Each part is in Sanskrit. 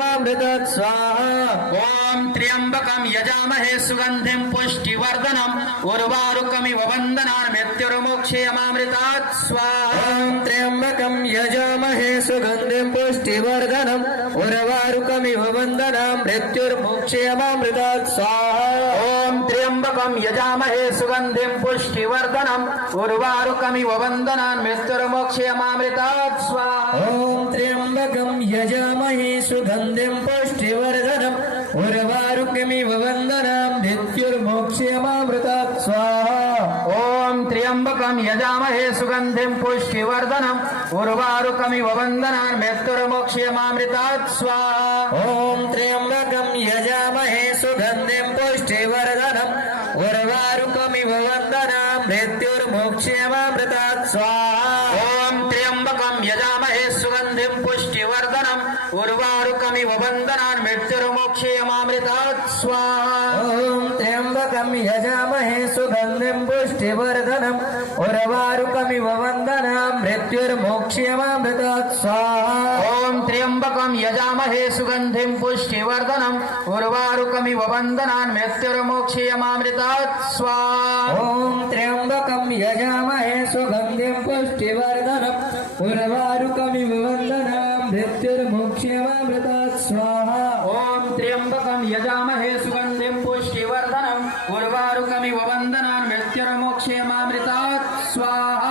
अमृतात् स्वाहा। ओम त्र्यंबकं यजामहे सुगंधिं पुष्टिवर्धनम् उर्वारुकमिव वन्दनान् मृत्युर्मोक्षयमामृतात् स्वाहा। ओम त्र्यंबकं यजामहे सुगंधिं पुष्टिवर्धनम् उर्वारुकमिव वन्दनान् मृत्युर्मोक्षयमामृतात् स्वाहा। ओम त्र्यंबकं यजामहे सुगंधिं पुष्टिवर्धनम् उर्वारुकमिव वन्दनान् मृत्युर्मोक्षयमामृतात् स्वाहा। ओम त्र्यंबकं यजामहे सुगंधिं पुष्टिवर्धनम् उर्वारुकमिव वन्दनान् मृत्युर्मोक्षयमामृतात् स्वाहा। ओम त्र्यंबकं यजामहे सुगंधिं पुष्टिवर्धनम् उर्वारुकमिव वन्दनान् मृत्युर्मोक्षयमामृतात् स्वाहा। ओम त्र्यंबकं यजामहे सुगंधिं पुष्टिवर्धनम् उर्वारुकमिव वन्दनान् मृत्युर्मोक्षयमामृतात् स्वाहा। ओम त्र्यंबकं यजामहे सुगंधिं पुष्टिवर्धनम् उर्वारुकमिव वन्दनान् मृत्युर्मोक्षयमामृतात् स्वाहा। ओम त्र्यंबकं यजामहे सुगंधिं पुष्टिवर्धनम् उर्वारुकमिव वन्दनान् मृत्युर्मोक्षयमामृतात् स्वाहा। ओम त्र्यंबकं यजामहे सुगंधिं पुष्टिवर्धनम् उर्वारुकमिव वन्दनान् मृत्युर्मोक्षयमामृतात् स्वाहा। ओम त्र्यंबकं यजामहे सुगंधिं पुष्टिवर्धनम् उर्वारुकमिव वन्दनान् मृत्युर्मोक्षयमामृतात् स्वाहा। ओम त्र्यंबकं यजामहे सुगंधिं पुष्टिवर्धनम् उर्वारुकमिव वन्दनान् मृत्युर्मोक्षयमामृतात् स्वाहा।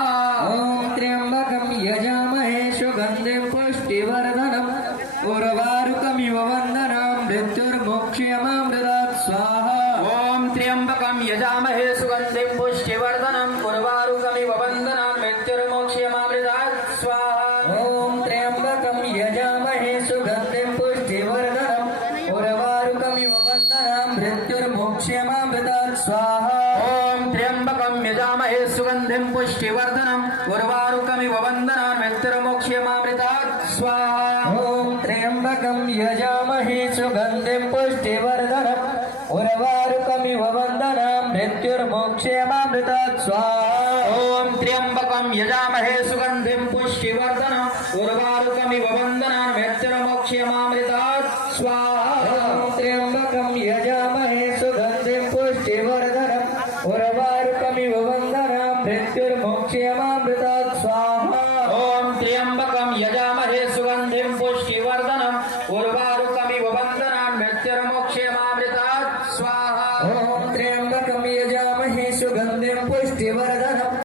ओम त्र्यंबकं यजामहे सुगंधिं पुष्टिवर्धनम् उर्वारुकमिव वन्दनान् मृत्युर्मोक्षयमामृतात् स्वाहा। ओम त्र्यंबकं यजामहे सुगंधिं पुष्टिवर्धनम् उर्वारुकमिव वन्दनान् मृत्युर्मोक्षयमामृतात् स्वाहा। ओम त्र्यंबकं यजामहे सुगंधिं पुष्टिवर्धनम् उर्वारुकमिव वन्दनान् मृत्युर्मोक्षयमामृतात् स्वाहा। ओम त्र्यंबकं यजामहे सुगंधिं पुष्टिवर्धनम् उर्वारुकमिव वन्दनान् मृत्युर्मोक्षयमामृतात् स्वाहा। ओम त्र्यंबकं यजामहे सुगंधिं पुष्टिवर्धनम् उर्वारुकमिव वन्दनान् मृत्युर्मोक्षयमामृतात् स्वाहा। ओम त्र्यंबकं यजामहे सुगंधिं पुष्टिवर्धनम् उर्वारुकमिव वन्दनान् मृत्युर्मोक्षयमामृतात् स्वाहा। ओम त्र्यंबकं यजामहे सुगंधिं पुष्टिवर्धनम् उर्वारुकमिव वन्दनान् मृत्युर्मोक्षयमामृतात् स्वाहा।